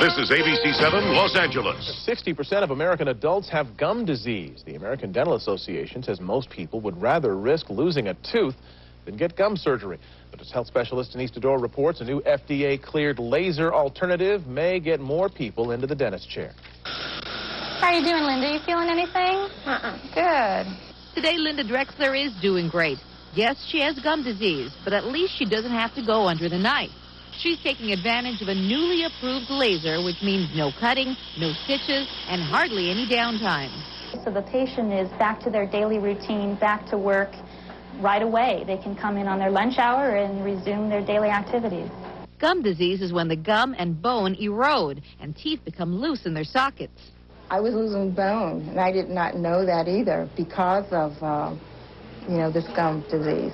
This is ABC 7 Los Angeles. 60% of American adults have gum disease. The American Dental Association says most people would rather risk losing a tooth than get gum surgery. But as health specialist Denise Dodor reports, a new FDA-cleared laser alternative may get more people into the dentist chair. How are you doing, Linda? You feeling anything? Good. Today, Linda Drexler is doing great. Yes, she has gum disease, but at least she doesn't have to go under the knife. She's taking advantage of a newly approved laser, which means no cutting, no stitches, and hardly any downtime. So the patient is back to their daily routine, back to work right away. They can come in on their lunch hour and resume their daily activities. Gum disease is when the gum and bone erode and teeth become loose in their sockets. I was losing bone, and I did not know that either because of, this gum disease.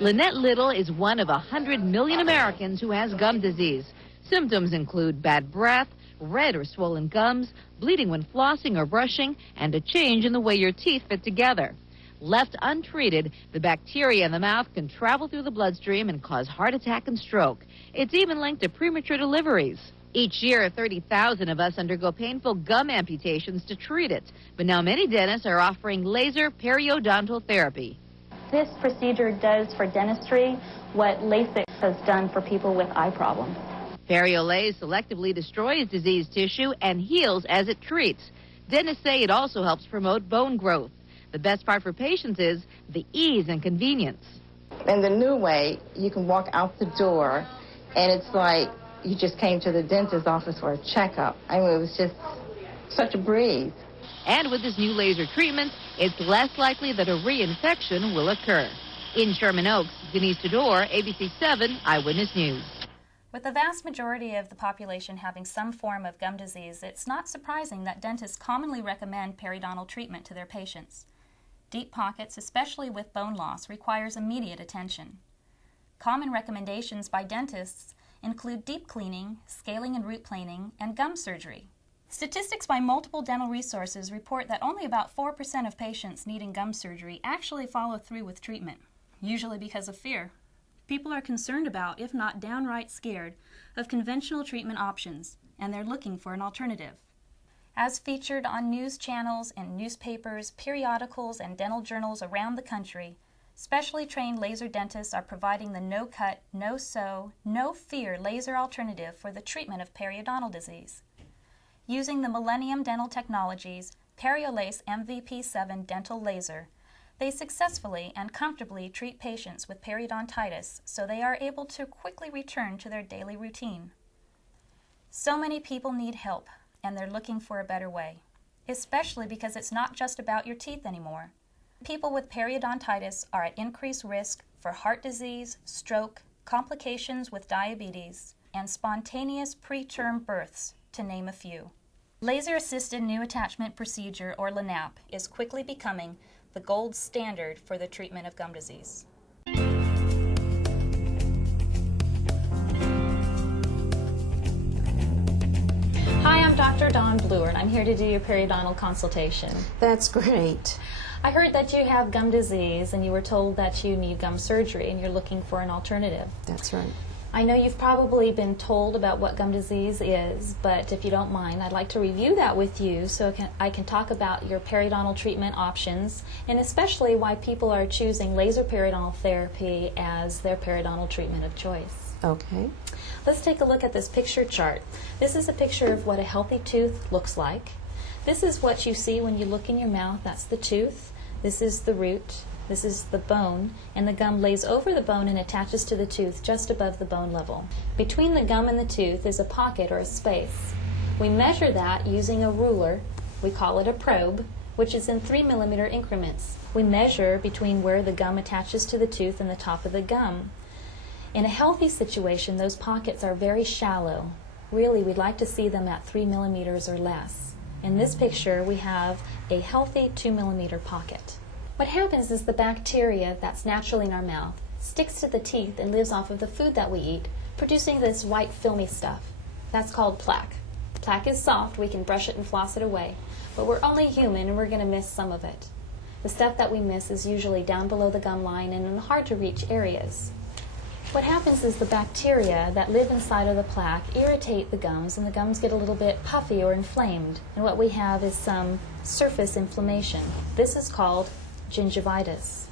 Lynette Little is one of 100 million Americans who has gum disease. Symptoms include bad breath, red or swollen gums, bleeding when flossing or brushing, and a change in the way your teeth fit together. Left untreated, the bacteria in the mouth can travel through the bloodstream and cause heart attack and stroke. It's even linked to premature deliveries. Each year, 30,000 of us undergo painful gum amputations to treat it. But now many dentists are offering laser periodontal therapy. This procedure does for dentistry what LASIK has done for people with eye problems. Periolase selectively destroys diseased tissue and heals as it treats. Dentists say it also helps promote bone growth. The best part for patients is the ease and convenience. And the new way, you can walk out the door, and it's like you just came to the dentist's office for a checkup. I mean, it was just such a breeze. And with this new laser treatment, it's less likely that a reinfection will occur. In Sherman Oaks, Denise Dodor, ABC 7 Eyewitness News. With the vast majority of the population having some form of gum disease, it's not surprising that dentists commonly recommend periodontal treatment to their patients. Deep pockets, especially with bone loss, requires immediate attention. Common recommendations by dentists include deep cleaning, scaling and root planing, and gum surgery. Statistics by multiple dental resources report that only about 4% of patients needing gum surgery actually follow through with treatment, usually because of fear. People are concerned about, if not downright scared, of conventional treatment options, and they're looking for an alternative. As featured on news channels and newspapers, periodicals, and dental journals around the country, specially trained laser dentists are providing the no-cut, no-sew, no-fear laser alternative for the treatment of periodontal disease. Using the Millennium Dental Technologies Periolase MVP7 dental laser, they successfully and comfortably treat patients with periodontitis so they are able to quickly return to their daily routine. So many people need help, and they're looking for a better way, especially because it's not just about your teeth anymore. People with periodontitis are at increased risk for heart disease, stroke, complications with diabetes, and spontaneous preterm births, to name a few. Laser-assisted new attachment procedure, or LANAP, is quickly becoming the gold standard for the treatment of gum disease. Hi, I'm Dr. Dawn Bluer, and I'm here to do your periodontal consultation. That's great. I heard that you have gum disease and you were told that you need gum surgery and you're looking for an alternative. That's right. I know you've probably been told about what gum disease is, but if you don't mind, I'd like to review that with you so I can talk about your periodontal treatment options and especially why people are choosing laser periodontal therapy as their periodontal treatment of choice. Okay. Let's take a look at this picture chart. This is a picture of what a healthy tooth looks like. This is what you see when you look in your mouth. That's the tooth. This is the root. This is the bone, and the gum lays over the bone and attaches to the tooth just above the bone level. Between the gum and the tooth is a pocket or a space. We measure that using a ruler. We call it a probe, which is in 3 millimeter increments. We measure between where the gum attaches to the tooth and the top of the gum. In a healthy situation, those pockets are very shallow. Really, we'd like to see them at 3 millimeters or less. In this picture, we have a healthy 2 millimeter pocket. What happens is the bacteria that's naturally in our mouth sticks to the teeth and lives off of the food that we eat, producing this white filmy stuff. That's called plaque. Plaque is soft, we can brush it and floss it away, but we're only human and we're going to miss some of it. The stuff that we miss is usually down below the gum line and in hard to reach areas. What happens is the bacteria that live inside of the plaque irritate the gums, and the gums get a little bit puffy or inflamed. And what we have is some surface inflammation. This is called gingivitis.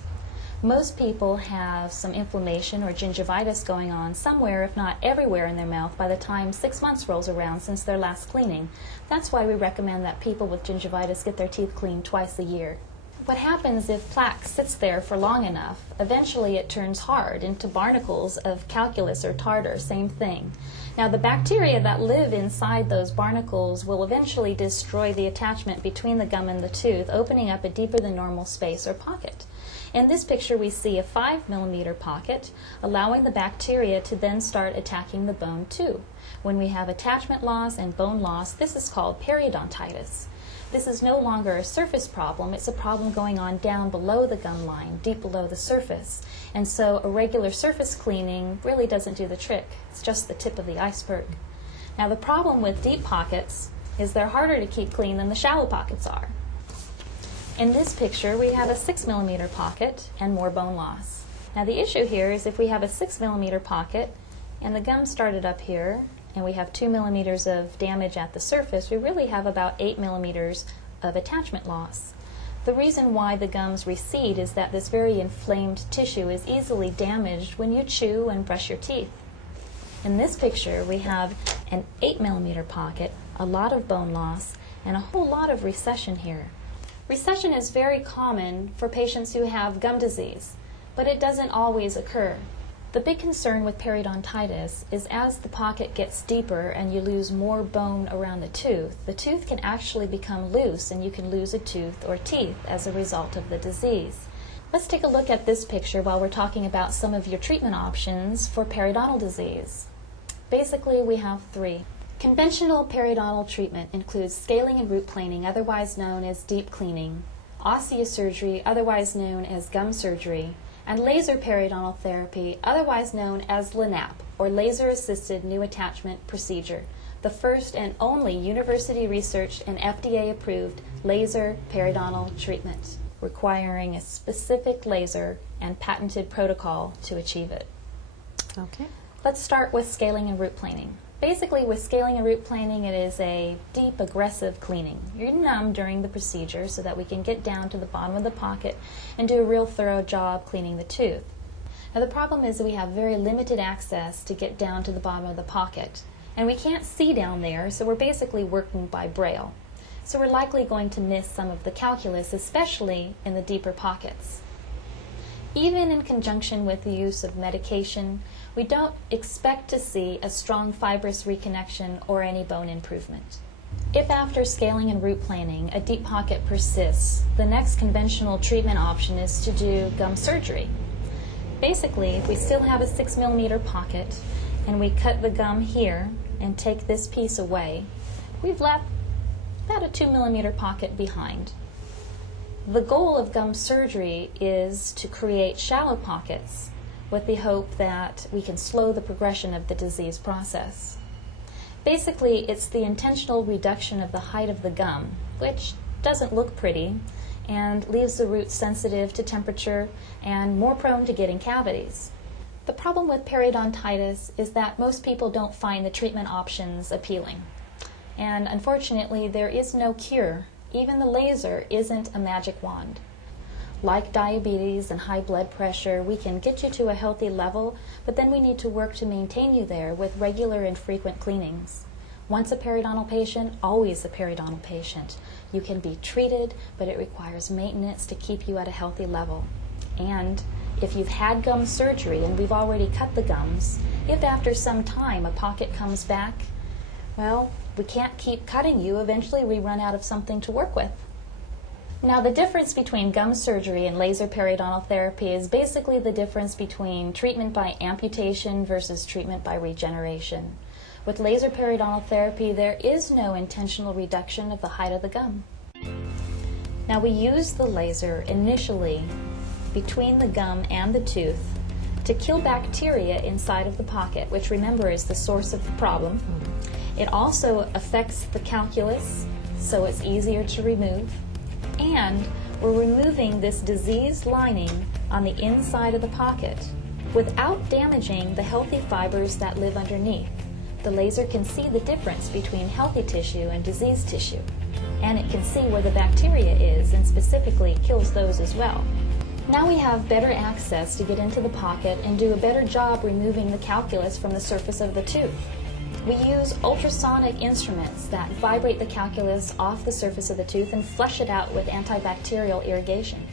Most people have some inflammation or gingivitis going on somewhere, if not everywhere, in their mouth by the time 6 months rolls around since their last cleaning. That's why we recommend that people with gingivitis get their teeth cleaned twice a year. What happens if plaque sits there for long enough? Eventually it turns hard into barnacles of calculus or tartar, same thing. Now the bacteria that live inside those barnacles will eventually destroy the attachment between the gum and the tooth, opening up a deeper than normal space or pocket. In this picture we see a 5 millimeter pocket, allowing the bacteria to then start attacking the bone too. When we have attachment loss and bone loss, this is called periodontitis. This is no longer a surface problem, it's a problem going on down below the gum line, deep below the surface. And so a regular surface cleaning really doesn't do the trick. It's just the tip of the iceberg. Now the problem with deep pockets is they're harder to keep clean than the shallow pockets are. In this picture we have a 6 millimeter pocket and more bone loss. Now the issue here is if we have a 6 millimeter pocket and the gum started up here, and we have 2 millimeters of damage at the surface, we really have about 8 millimeters of attachment loss. The reason why the gums recede is that this very inflamed tissue is easily damaged when you chew and brush your teeth. In this picture, we have an 8 millimeter pocket, a lot of bone loss, and a whole lot of recession here. Recession is very common for patients who have gum disease, but it doesn't always occur. The big concern with periodontitis is as the pocket gets deeper and you lose more bone around the tooth can actually become loose and you can lose a tooth or teeth as a result of the disease. Let's take a look at this picture while we're talking about some of your treatment options for periodontal disease. Basically, we have 3. Conventional periodontal treatment includes scaling and root planing, otherwise known as deep cleaning, osteosurgery, otherwise known as gum surgery, and laser periodontal therapy, otherwise known as LANAP, or laser-assisted new attachment procedure, the first and only university-researched and FDA-approved laser periodontal treatment, requiring a specific laser and patented protocol to achieve it. Okay. Let's start with scaling and root planing. Basically, with scaling and root planing, it is a deep, aggressive cleaning. You're numb during the procedure so that we can get down to the bottom of the pocket and do a real thorough job cleaning the tooth. Now, the problem is that we have very limited access to get down to the bottom of the pocket. And we can't see down there, so we're basically working by braille. So we're likely going to miss some of the calculus, especially in the deeper pockets. Even in conjunction with the use of medication, we don't expect to see a strong fibrous reconnection or any bone improvement. If after scaling and root planing a deep pocket persists, the next conventional treatment option is to do gum surgery. Basically, if we still have a 6 millimeter pocket and we cut the gum here and take this piece away, we've left about a 2 millimeter pocket behind. The goal of gum surgery is to create shallow pockets with the hope that we can slow the progression of the disease process. Basically, it's the intentional reduction of the height of the gum, which doesn't look pretty and leaves the root sensitive to temperature and more prone to getting cavities. The problem with periodontitis is that most people don't find the treatment options appealing. And unfortunately, there is no cure. Even the laser isn't a magic wand. Like diabetes and high blood pressure, we can get you to a healthy level, but then we need to work to maintain you there with regular and frequent cleanings. Once a periodontal patient, always a periodontal patient. You can be treated, but it requires maintenance to keep you at a healthy level. And if you've had gum surgery and we've already cut the gums, if after some time a pocket comes back, well, we can't keep cutting you. Eventually we run out of something to work with. Now, the difference between gum surgery and laser periodontal therapy is basically the difference between treatment by amputation versus treatment by regeneration. With laser periodontal therapy, there is no intentional reduction of the height of the gum. Now, we use the laser initially between the gum and the tooth to kill bacteria inside of the pocket, which, remember, is the source of the problem. It also affects the calculus, so it's easier to remove. And we're removing this diseased lining on the inside of the pocket. without damaging the healthy fibers that live underneath. The laser can see the difference between healthy tissue and diseased tissue, and it can see where the bacteria is and specifically kills those as well. Now we have better access to get into the pocket and do a better job removing the calculus from the surface of the tooth. We use ultrasonic instruments that vibrate the calculus off the surface of the tooth and flush it out with antibacterial irrigation.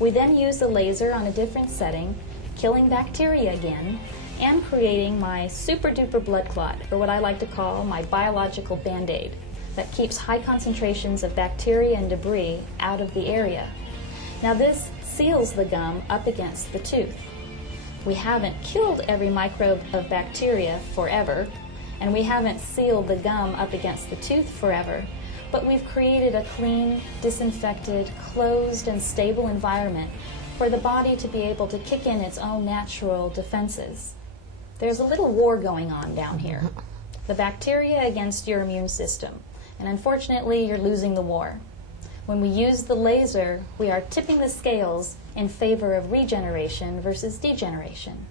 We then use the laser on a different setting, killing bacteria again, and creating my super duper blood clot, or what I like to call my biological band-aid, that keeps high concentrations of bacteria and debris out of the area. Now this seals the gum up against the tooth. We haven't killed every microbe of bacteria forever, and we haven't sealed the gum up against the tooth forever, but we've created a clean, disinfected, closed, and stable environment for the body to be able to kick in its own natural defenses. There's a little war going on down here. The bacteria against your immune system, and unfortunately you're losing the war. When we use the laser, we are tipping the scales in favor of regeneration versus degeneration.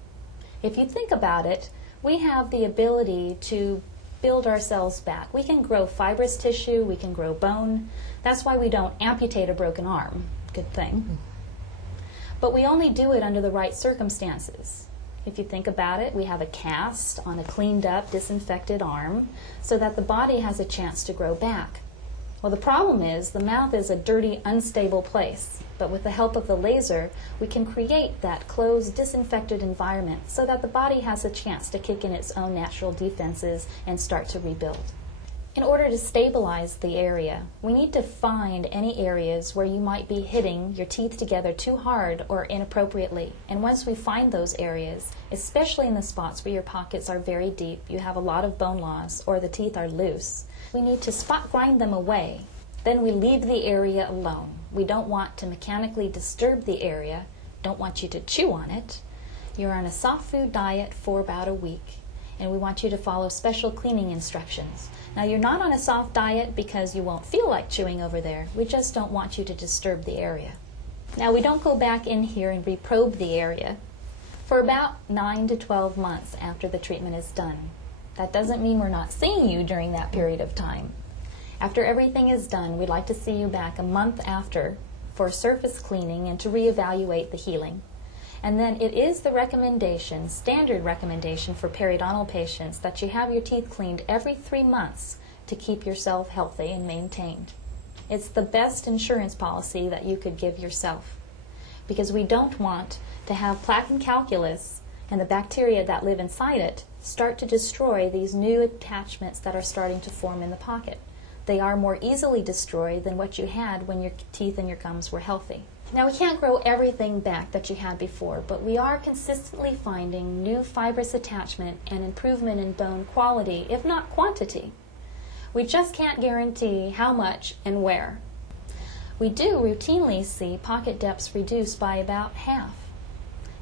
If you think about it, we have the ability to build ourselves back. We can grow fibrous tissue, we can grow bone. That's why we don't amputate a broken arm. Good thing. But we only do it under the right circumstances. If you think about it, we have a cast on a cleaned up, disinfected arm so that the body has a chance to grow back. Well, the problem is the mouth is a dirty, unstable place. But with the help of the laser, we can create that closed, disinfected environment so that the body has a chance to kick in its own natural defenses and start to rebuild. In order to stabilize the area, we need to find any areas where you might be hitting your teeth together too hard or inappropriately. And once we find those areas, especially in the spots where your pockets are very deep, you have a lot of bone loss, or the teeth are loose, we need to spot grind them away. Then we leave the area alone. We don't want to mechanically disturb the area, don't want you to chew on it. You're on a soft food diet for about a week, and we want you to follow special cleaning instructions. Now, you're not on a soft diet because you won't feel like chewing over there. We just don't want you to disturb the area. Now, we don't go back in here and reprobe the area for about 9 to 12 months after the treatment is done. That doesn't mean we're not seeing you during that period of time. After everything is done, we'd like to see you back a month after for surface cleaning and to reevaluate the healing. And then it is the recommendation, standard recommendation for periodontal patients, that you have your teeth cleaned every 3 months to keep yourself healthy and maintained. It's the best insurance policy that you could give yourself, because we don't want to have plaque and calculus and the bacteria that live inside it start to destroy these new attachments that are starting to form in the pocket. They are more easily destroyed than what you had when your teeth and your gums were healthy. Now, we can't grow everything back that you had before, but we are consistently finding new fibrous attachment and improvement in bone quality, if not quantity. We just can't guarantee how much and where. We do routinely see pocket depths reduced by about half.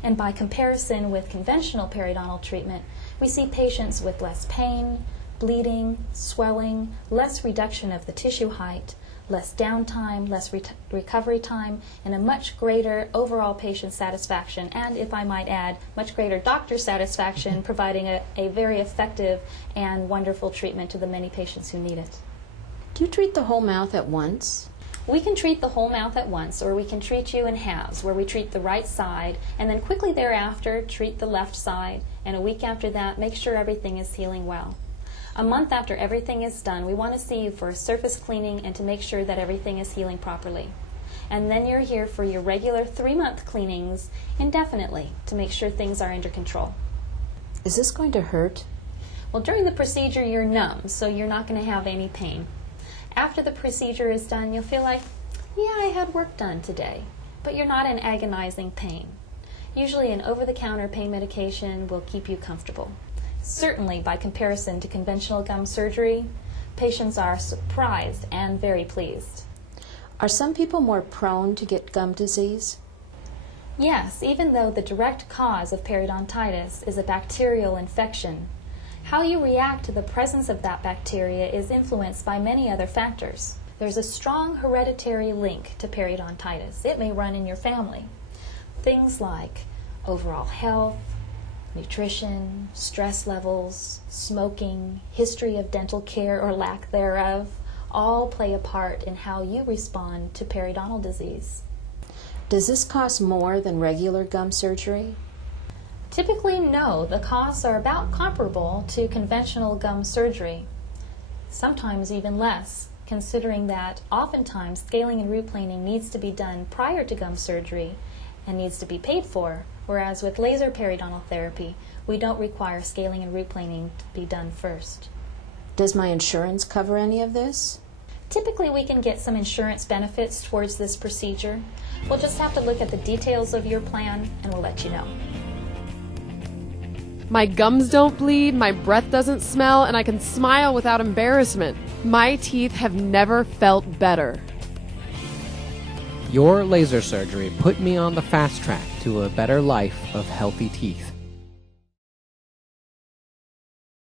And by comparison with conventional periodontal treatment, we see patients with less pain, bleeding, swelling, less reduction of the tissue height, less downtime, less recovery time, and a much greater overall patient satisfaction, and, if I might add, much greater doctor satisfaction, providing a very effective and wonderful treatment to the many patients who need it. Do you treat the whole mouth at once? We can treat the whole mouth at once, or we can treat you in halves, where we treat the right side, and then quickly thereafter treat the left side, and a week after that make sure everything is healing well. A month after everything is done, we want to see you for a surface cleaning and to make sure that everything is healing properly. And then you're here for your regular 3-month cleanings indefinitely to make sure things are under control. Is this going to hurt? Well, during the procedure you're numb, so you're not going to have any pain. After the procedure is done, you'll feel like, yeah, I had work done today, but you're not in agonizing pain. Usually an over-the-counter pain medication will keep you comfortable. Certainly, by comparison to conventional gum surgery, patients are surprised and very pleased. Are some people more prone to get gum disease? Yes, even though the direct cause of periodontitis is a bacterial infection, how you react to the presence of that bacteria is influenced by many other factors. There's a strong hereditary link to periodontitis. It may run in your family. Things like overall health, nutrition, stress levels, smoking, history of dental care or lack thereof, all play a part in how you respond to periodontal disease. Does this cost more than regular gum surgery? Typically, no. The costs are about comparable to conventional gum surgery, sometimes even less, considering that oftentimes scaling and root planing needs to be done prior to gum surgery and needs to be paid for, whereas with laser periodontal therapy, we don't require scaling and root planing to be done first. Does my insurance cover any of this? Typically, we can get some insurance benefits towards this procedure. We'll just have to look at the details of your plan and we'll let you know. My gums don't bleed, my breath doesn't smell, and I can smile without embarrassment. My teeth have never felt better. Your laser surgery put me on the fast track to a better life of healthy teeth.